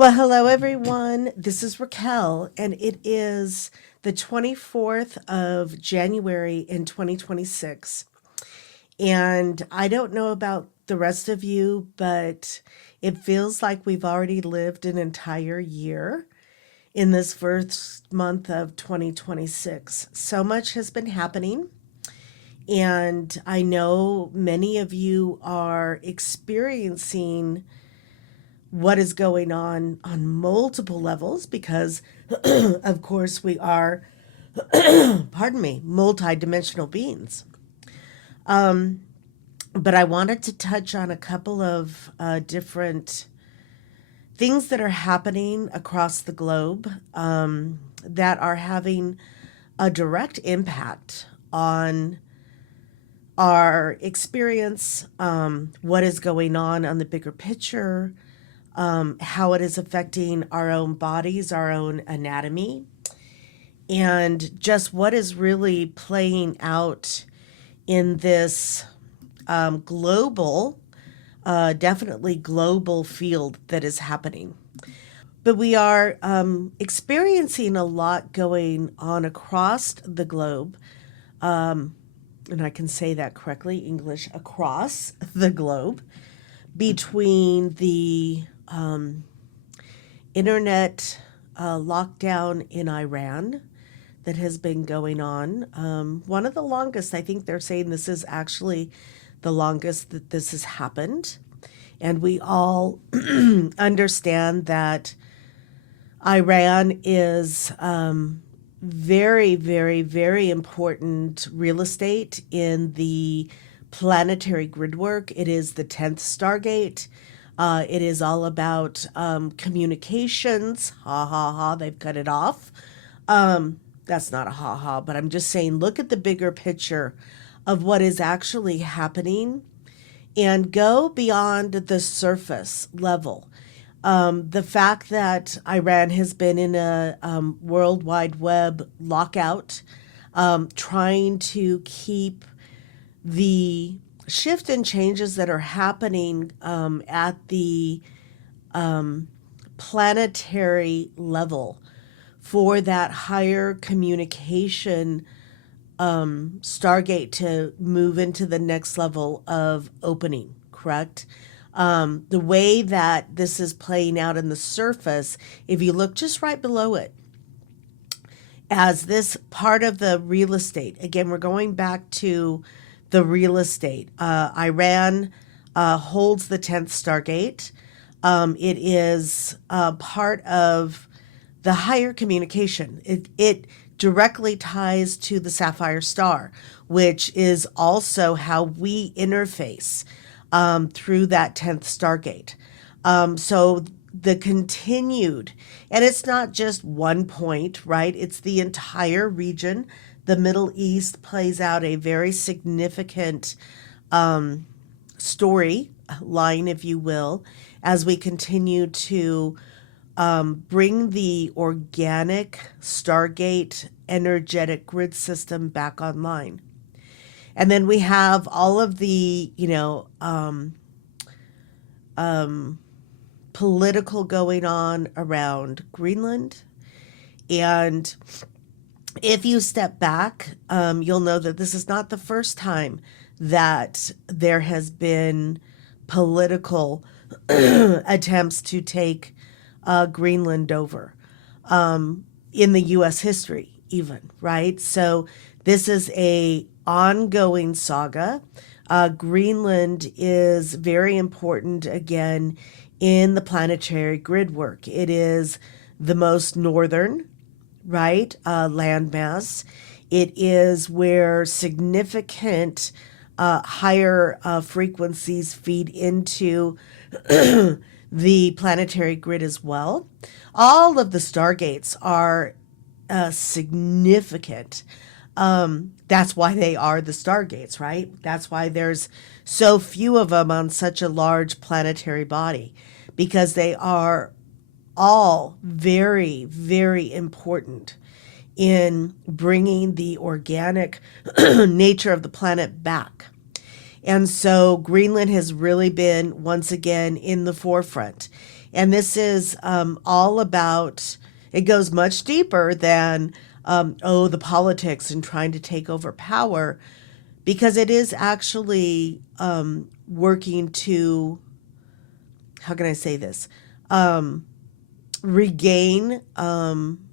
Well, hello everyone. This is Raquel, and it is the 24th of January in 2026. And I don't know about the rest of you, but it feels like we've already lived an entire year in this first month of 2026. So much has been happening, and I know many of you are experiencing what is going on multiple levels because of course we are pardon me multidimensional beings, but I wanted to touch on a couple of different things that are happening across the globe, that are having a direct impact on our experience, what is going on the bigger picture, how it is affecting our own bodies, our own anatomy, and just what is really playing out in this global, definitely global field that is happening. But we are experiencing a lot going on across the globe. And I can say that correctly, English, across the globe, between the internet lockdown in Iran that has been going on. One of the longest, I think they're saying this is actually the longest that this has happened. And we all understand that Iran is very, very, very important real estate in the planetary grid work. It is the 10th Stargate. It is all about communications. Ha ha ha, they've cut it off. That's not a ha ha, but I'm just saying, look at the bigger picture of what is actually happening and go beyond the surface level. The fact that Iran has been in a World Wide Web lockout, trying to keep the shift and changes that are happening at the planetary level for that higher communication Stargate to move into the next level of opening, correct? The way that this is playing out in the surface, if you look just right below it, as this part of the real estate, again, we're going back to the real estate. Iran holds the 10th Stargate. It is part of the higher communication. It directly ties to the Sapphire Star, which is also how we interface through that 10th Stargate. So the continued, and it's not just one point, right? It's the entire region. The Middle East plays out a very significant story line, if you will, as we continue to bring the organic Stargate energetic grid system back online. And then we have all of the, political going on around Greenland. And if you step back, you'll know that this is not the first time that there has been political attempts to take Greenland over, in the U.S. history, even, right? So this is a ongoing saga. Greenland is very important, again, in the planetary grid work. It is the most northern, right, landmass. It is where significant higher frequencies feed into the planetary grid as well. All of the stargates are significant. That's why they are the stargates, right? That's why there's so few of them on such a large planetary body, because they are all very, very important in bringing the organic nature of the planet back. And so Greenland has really been, once again, in the forefront. And this is all about, it goes much deeper than, the politics and trying to take over power, because it is actually working to, how can I say this? Regain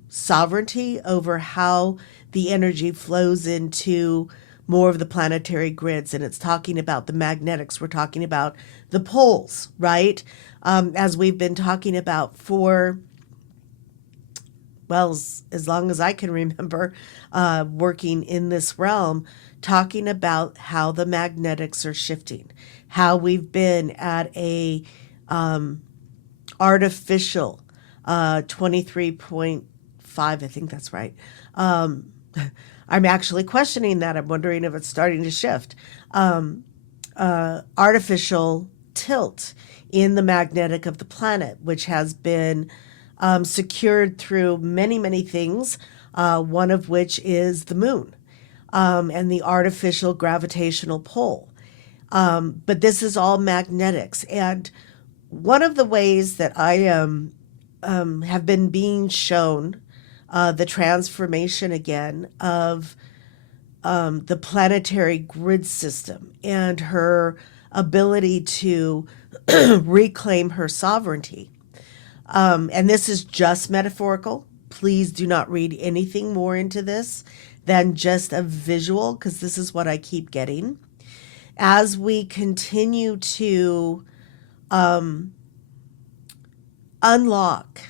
sovereignty over how the energy flows into more of the planetary grids. And it's talking about the magnetics. We're talking about the poles, right? As we've been talking about for, well, as long as I can remember, working in this realm, talking about how the magnetics are shifting, how we've been at a artificial 23.5, I think that's right. I'm actually questioning that. I'm wondering if it's starting to shift. Artificial tilt in the magnetic of the planet, which has been secured through many, many things, one of which is the moon and the artificial gravitational pull. But this is all magnetics. And one of the ways that I have been being shown the transformation again of the planetary grid system and her ability to reclaim her sovereignty. And this is just metaphorical. Please do not read anything more into this than just a visual, because this is what I keep getting. As we continue to unlock,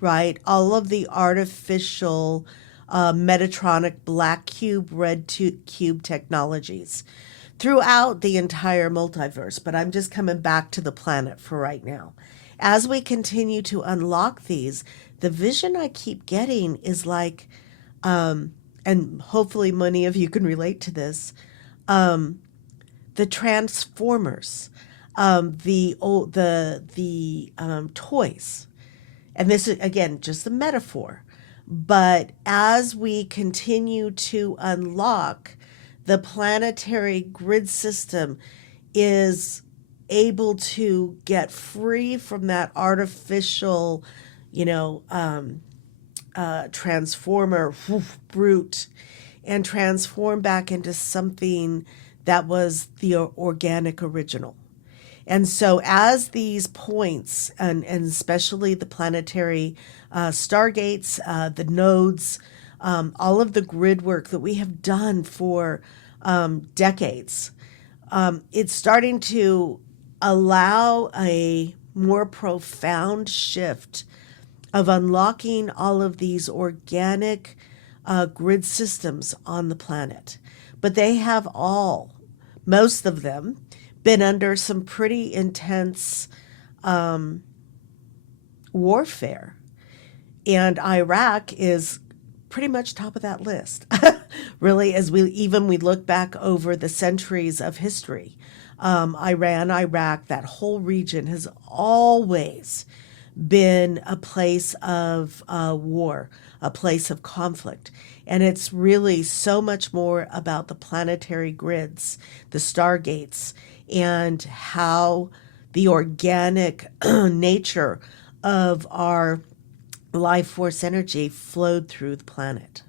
right, all of the artificial Metatronic black cube, red cube technologies throughout the entire multiverse, but I'm just coming back to the planet for right now. As we continue to unlock these, the vision I keep getting is like, and hopefully many of you can relate to this, the Transformers, the toys. And this is, again, just a metaphor. But as we continue to unlock, the planetary grid system is able to get free from that artificial, transformer brute, and transform back into something that was the organic original. And so as these points, and especially the planetary stargates, the nodes, all of the grid work that we have done for decades, it's starting to allow a more profound shift of unlocking all of these organic grid systems on the planet. But they have all, most of them, been under some pretty intense warfare. And Iraq is pretty much top of that list. Really, as we look back over the centuries of history, Iran, Iraq, that whole region has always been a place of war, a place of conflict. And it's really so much more about the planetary grids, the stargates, and how the organic nature of our life force energy flowed through the planet.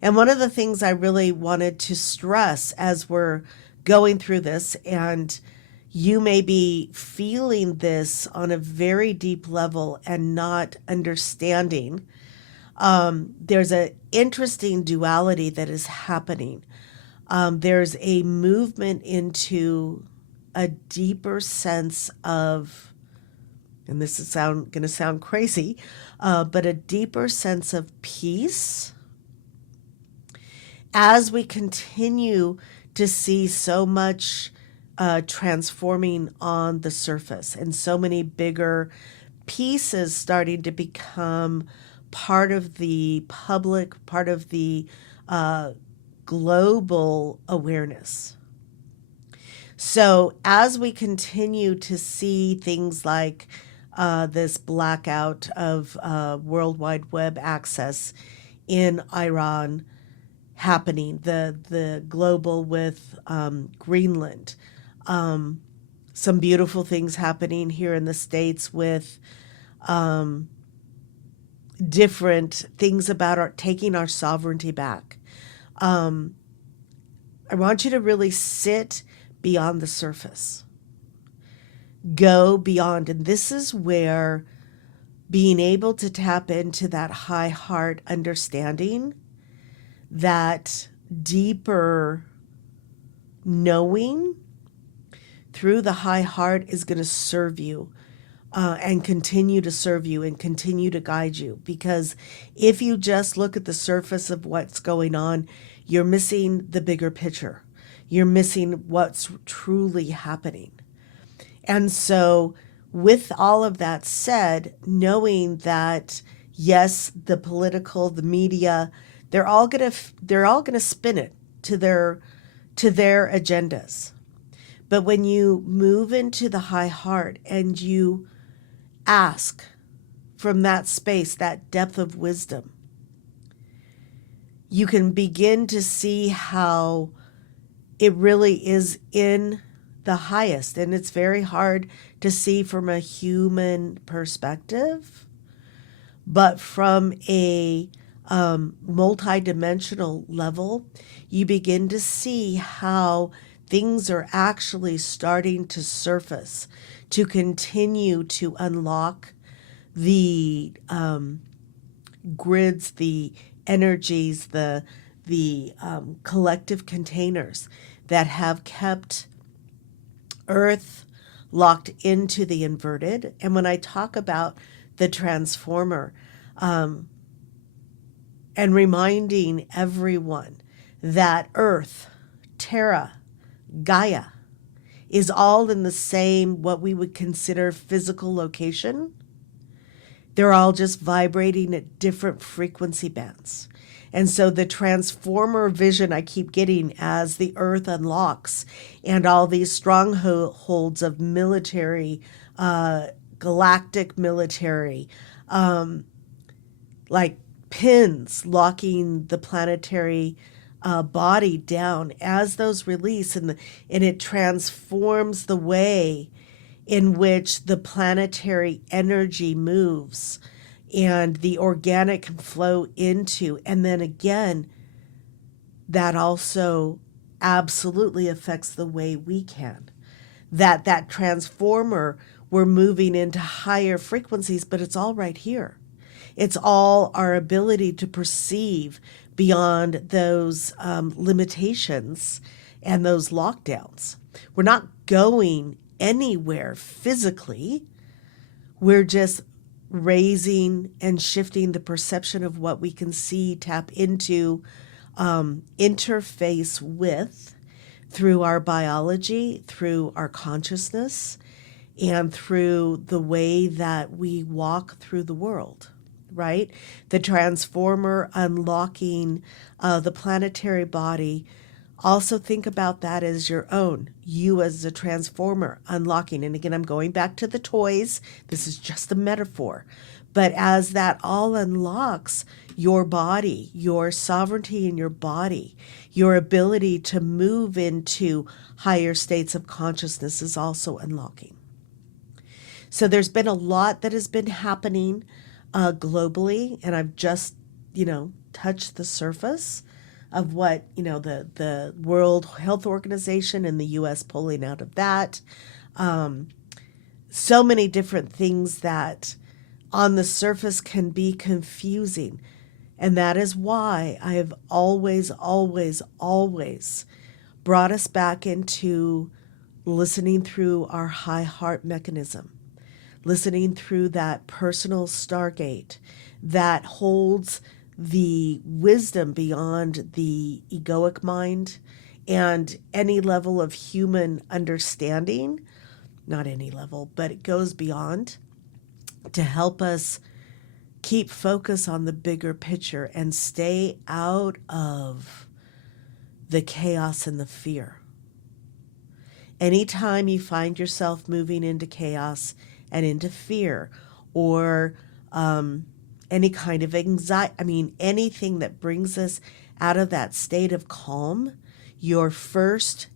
And one of the things I really wanted to stress as we're going through this, and you may be feeling this on a very deep level and not understanding, there's an interesting duality that is happening. There's a movement into a deeper sense of, and this is going to sound crazy, but a deeper sense of peace as we continue to see so much transforming on the surface and so many bigger pieces starting to become part of the public, part of the global awareness. So as we continue to see things like this blackout of World Wide Web access in Iran happening, the global with Greenland, some beautiful things happening here in the States with different things about taking our sovereignty back. I want you to really sit beyond the surface, go beyond. And this is where being able to tap into that high heart understanding, that deeper knowing through the high heart is going to serve you and continue to serve you and continue to guide you. Because if you just look at the surface of what's going on, you're missing the bigger picture. You're missing what's truly happening. And so with all of that said, knowing that, yes, the political, the media, they're all going to spin it to their agendas. But when you move into the high heart and you ask from that space, that depth of wisdom, you can begin to see how it really is in the highest. And it's very hard to see from a human perspective, but from a multidimensional level, you begin to see how things are actually starting to surface to continue to unlock the grids, the energies, the collective containers that have kept Earth locked into the inverted. And when I talk about the transformer, and reminding everyone that Earth, Terra, Gaia is all in the same, what we would consider physical location. They're all just vibrating at different frequency bands. And so the transformer vision I keep getting as the Earth unlocks and all these strongholds of military, galactic military, like pins locking the planetary body down, as those release, and it transforms the way in which the planetary energy moves and the organic can flow into. And then again, that also absolutely affects the way we can. That transformer, we're moving into higher frequencies, but it's all right here. It's all our ability to perceive beyond those limitations and those lockdowns. We're not going anywhere physically. We're just raising and shifting the perception of what we can see, tap into, interface with through our biology, through our consciousness, and through the way that we walk through the world. Right? The transformer unlocking the planetary body. Also think about that as your own. You as a transformer unlocking. And again, I'm going back to the toys. This is just a metaphor. But as that all unlocks, your body, your sovereignty in your body, your ability to move into higher states of consciousness is also unlocking. So there's been a lot that has been happening globally, and I've just, touched the surface of what, the World Health Organization and the U.S. pulling out of that. So many different things that on the surface can be confusing. And that is why I have always, always, always brought us back into listening through our high heart mechanism. Listening through that personal stargate that holds the wisdom beyond the egoic mind and any level of human understanding, not any level, but it goes beyond, to help us keep focus on the bigger picture and stay out of the chaos and the fear. Anytime you find yourself moving into chaos and into fear, or any kind of anxiety, anything that brings us out of that state of calm, your first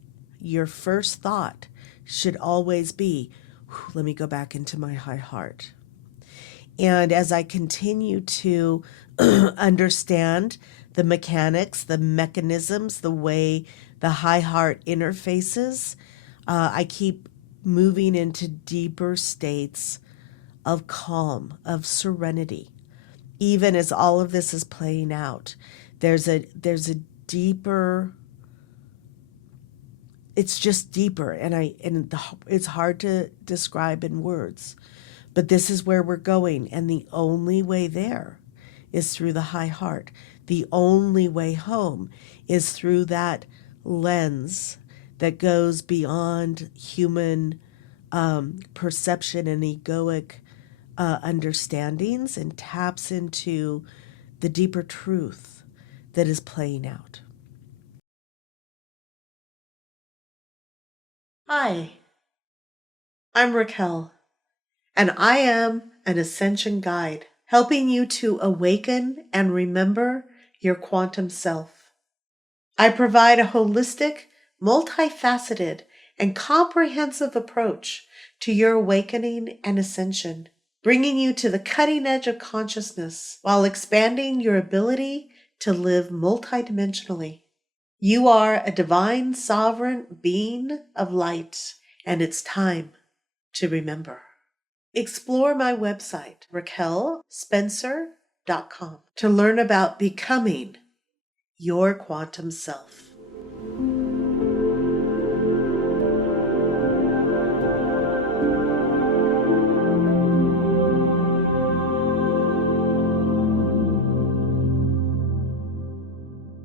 thought should always be, let me go back into my high heart. And as I continue to understand the mechanics, the mechanisms, the way the high heart interfaces, I keep moving into deeper states of calm, of serenity. Even as all of this is playing out, there's a deeper, it's just deeper, it's hard to describe in words, but this is where we're going, and the only way there is through the high heart. The only way home is through that lens that goes beyond human perception and egoic understandings and taps into the deeper truth that is playing out. Hi, I'm Raquel, and I am an ascension guide, helping you to awaken and remember your quantum self. I provide a holistic, multifaceted, and comprehensive approach to your awakening and ascension, bringing you to the cutting edge of consciousness while expanding your ability to live multidimensionally. You are a divine, sovereign being of light, and it's time to remember. Explore my website, RaquelSpencer.com, to learn about becoming your quantum self.